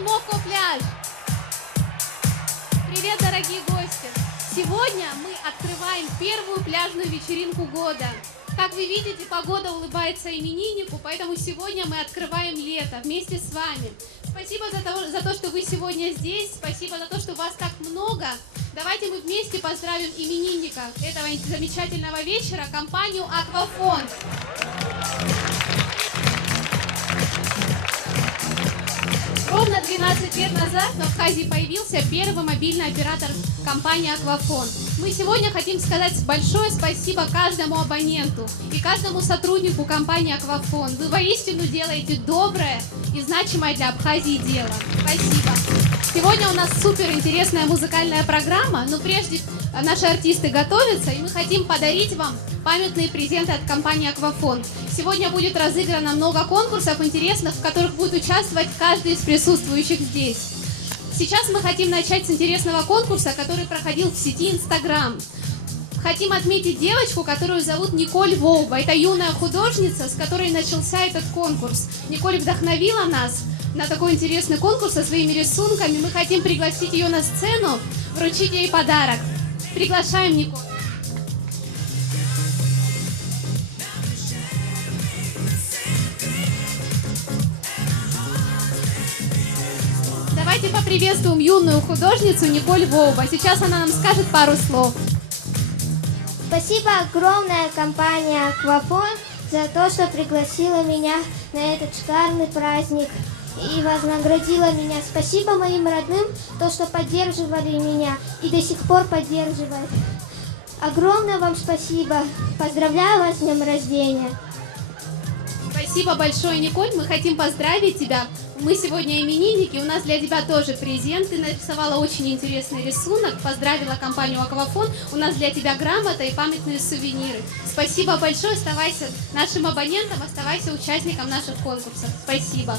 Моко пляж! Привет, дорогие гости! Сегодня мы открываем первую пляжную вечеринку года. Как вы видите, погода улыбается имениннику, поэтому сегодня мы открываем лето вместе с вами. Спасибо за то, что вы сегодня здесь, спасибо за то, что вас так много. Давайте мы вместе поздравим именинника этого замечательного вечера, компанию «Аквафон». Ровно 12 лет назад в Абхазии появился первый мобильный оператор компании «Аквафон». Мы сегодня хотим сказать большое спасибо каждому абоненту и каждому сотруднику компании «Аквафон». Вы воистину делаете доброе и значимое для Абхазии дело. Спасибо. Сегодня у нас супер интересная музыкальная программа, но прежде наши артисты готовятся, и мы хотим подарить вам памятные презенты от компании «Аквафон». Сегодня будет разыграно много конкурсов интересных, в которых будет участвовать каждый из присутствующих здесь. Сейчас мы хотим начать с интересного конкурса, который проходил в сети Instagram. Хотим отметить девочку, которую зовут Николь Воуба. Это юная художница, с которой начался этот конкурс. Николь вдохновила нас на такой интересный конкурс со своими рисунками. Мы хотим пригласить ее на сцену, вручить ей подарок. Приглашаем Николь. Давайте поприветствуем юную художницу Николь Воуба. Сейчас она нам скажет пару слов. Спасибо огромное компания «Аквафон» за то, что пригласила меня на этот шикарный праздник и вознаградила меня. Спасибо моим родным, то, что поддерживали меня и до сих пор поддерживают. Огромное вам спасибо. Поздравляю вас с днем рождения. Спасибо большое, Николь. Мы хотим поздравить тебя. Мы сегодня именинники, у нас для тебя тоже презент. Ты нарисовала очень интересный рисунок, поздравила компанию «Аквафон». У нас для тебя грамота и памятные сувениры. Спасибо большое, оставайся нашим абонентом, оставайся участником наших конкурсов. Спасибо.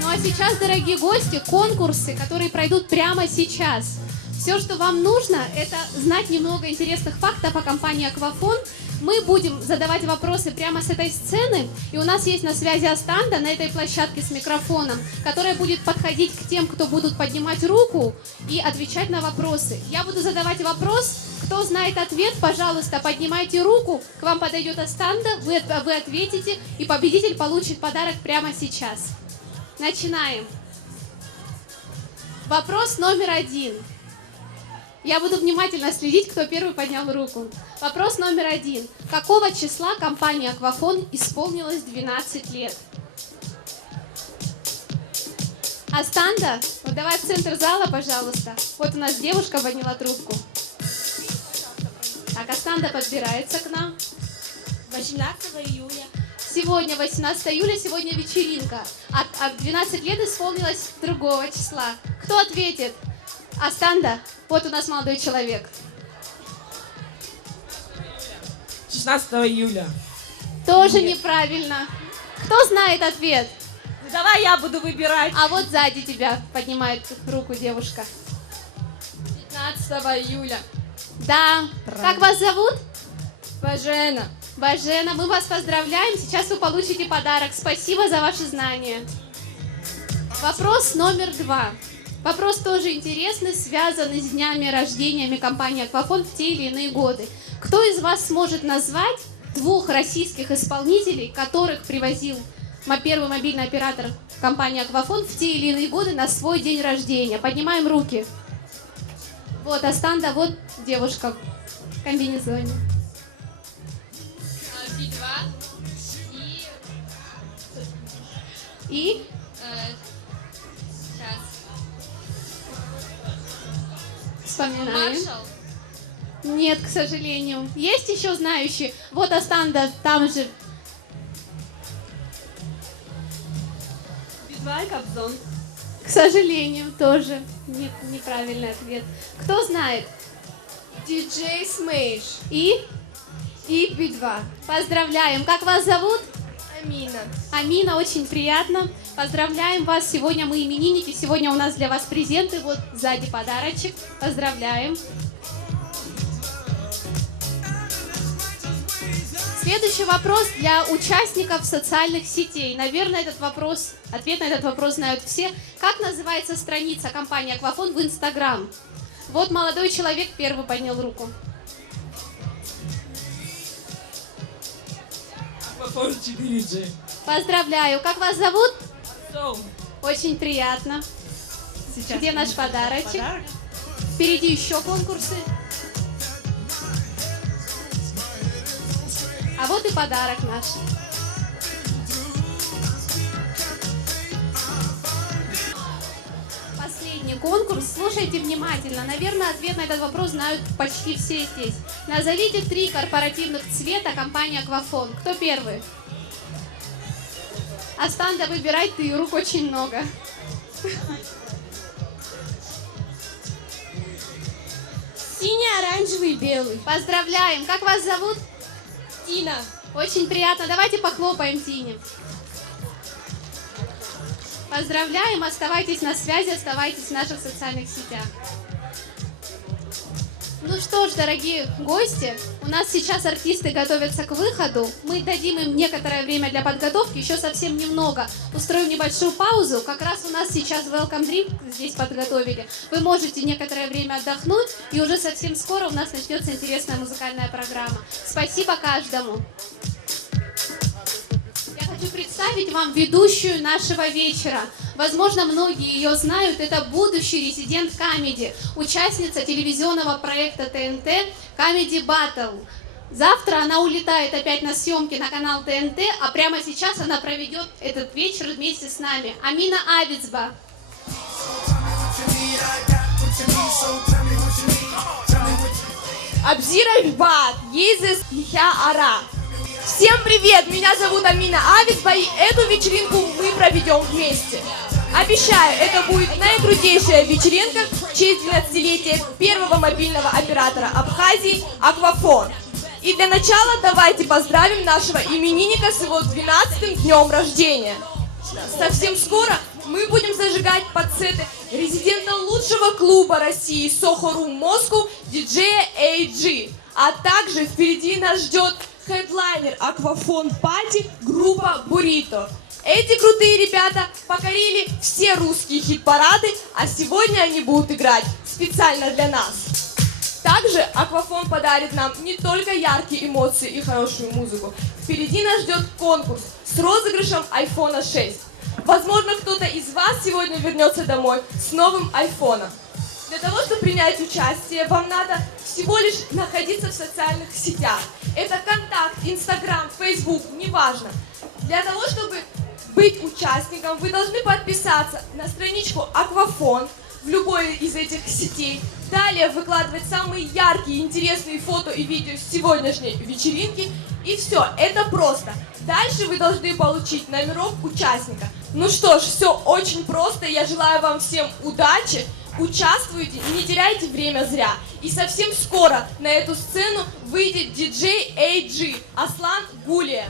Ну а сейчас, дорогие гости, конкурсы, которые пройдут прямо сейчас. Все, что вам нужно, это знать немного интересных фактов о компании «Аквафон». Мы будем задавать вопросы прямо с этой сцены, и у нас есть на связи Астанда на этой площадке с микрофоном, которая будет подходить к тем, кто будут поднимать руку и отвечать на вопросы. Я буду задавать вопрос, кто знает ответ, пожалуйста, поднимайте руку, к вам подойдет Астанда, вы ответите, и победитель получит подарок прямо сейчас. Начинаем. Вопрос номер 1. Я буду внимательно следить, кто первый поднял руку. Вопрос номер 1. Какого числа компании «Аквафон» исполнилось 12 лет? Астанда, вот давай в центр зала, пожалуйста. Вот у нас девушка подняла трубку. Так, Астанда подбирается к нам. 18 июля. Сегодня 18 июля, сегодня вечеринка. А 12 лет исполнилось другого числа. Кто ответит? Астанда, вот у нас молодой человек. 16 июля. Тоже Нет. неправильно. Кто знает ответ? Ну, давай я буду выбирать. А вот сзади тебя поднимает руку девушка. 15 июля. Да. Правильно. Как вас зовут? Бажена. Бажена, мы вас поздравляем. Сейчас вы получите подарок. Спасибо за ваши знания. Вопрос номер 2. Вопрос тоже интересный, связанный с днями рождениями компании «Аквафон» в те или иные годы. Кто из вас сможет назвать 2 российских исполнителей, которых привозил первый мобильный оператор компании «Аквафон» в те или иные годы на свой день рождения? Поднимаем руки. Вот Астанда, вот девушка в комбинезоне. Би-2 И? Сейчас. Вспоминаем. Маршал. Нет, к сожалению. Есть еще знающие? Вот Астанда там же. Би-2 и Кобзон. К сожалению, тоже неправильный ответ. Кто знает? Диджей Смейш. И? И Би-2. Поздравляем. Как вас зовут? Амина. Амина, очень приятно. Поздравляем вас. Сегодня мы именинники. Сегодня у нас для вас презенты. Вот сзади подарочек. Поздравляем. Следующий вопрос для участников социальных сетей. Наверное, ответ на этот вопрос знают все. Как называется страница компании Аквафон в Инстаграм? Вот молодой человек первый поднял руку. Аквафон 4G. Поздравляю. Как вас зовут? Соу. Очень приятно. Сейчас. Где наш подарочек? Подарок? Впереди еще конкурсы. А вот и подарок наш. Последний конкурс. Слушайте внимательно. Наверное, ответ на этот вопрос знают почти все здесь. Назовите 3 корпоративных цвета компании Аквафон. Кто первый? Астанда, выбирай ты, рук очень много. Синий, оранжевый, белый. Поздравляем. Как вас зовут? Тина. Очень приятно. Давайте похлопаем Тине. Поздравляем. Оставайтесь на связи, оставайтесь в наших социальных сетях. Ну что ж, дорогие гости, у нас сейчас артисты готовятся к выходу. Мы дадим им некоторое время для подготовки, еще совсем немного. Устроим небольшую паузу. Как раз у нас сейчас Welcome Drink здесь подготовили. Вы можете некоторое время отдохнуть, и уже совсем скоро у нас начнется интересная музыкальная программа. Спасибо каждому. Я хочу представить вам ведущую нашего вечера. Возможно, многие ее знают. Это будущий резидент Comedy, участница телевизионного проекта ТНТ Comedy Battle. Завтра она улетает опять на съемки на канал ТНТ, а прямо сейчас она проведет этот вечер вместе с нами. Амина Авицба. Абзирайбат, Езис Ихя Ара. Всем привет, меня зовут Амина Авицба, и эту вечеринку мы проведем вместе. Обещаю, это будет наикрутейшая вечеринка в честь 12-летия первого мобильного оператора Абхазии Аквафон. И для начала давайте поздравим нашего именинника с его 12-м днем рождения. Совсем скоро мы будем зажигать подсеты резидента лучшего клуба России Soho-Room Moscow диджея AG. А также впереди нас ждет хедлайнер Аквафон Пати группа Буррито. Эти крутые ребята покорили все русские хит-парады, а сегодня они будут играть специально для нас. Также Аквафон подарит нам не только яркие эмоции и хорошую музыку. Впереди нас ждет конкурс с розыгрышем iPhone 6. Возможно, кто-то из вас сегодня вернется домой с новым айфоном. Для того, чтобы принять участие, вам надо всего лишь находиться в социальных сетях. Это Контакт, Инстаграм, Фейсбук, неважно. Для того, чтобы быть участником, вы должны подписаться на страничку Аквафон в любой из этих сетей. Далее выкладывать самые яркие и интересные фото и видео с сегодняшней вечеринки. И все, это просто. Дальше вы должны получить номерок участника. Ну что ж, все очень просто. Я желаю вам всем удачи. Участвуйте, не теряйте время зря. И совсем скоро на эту сцену выйдет диджей AG Аслан Гулия.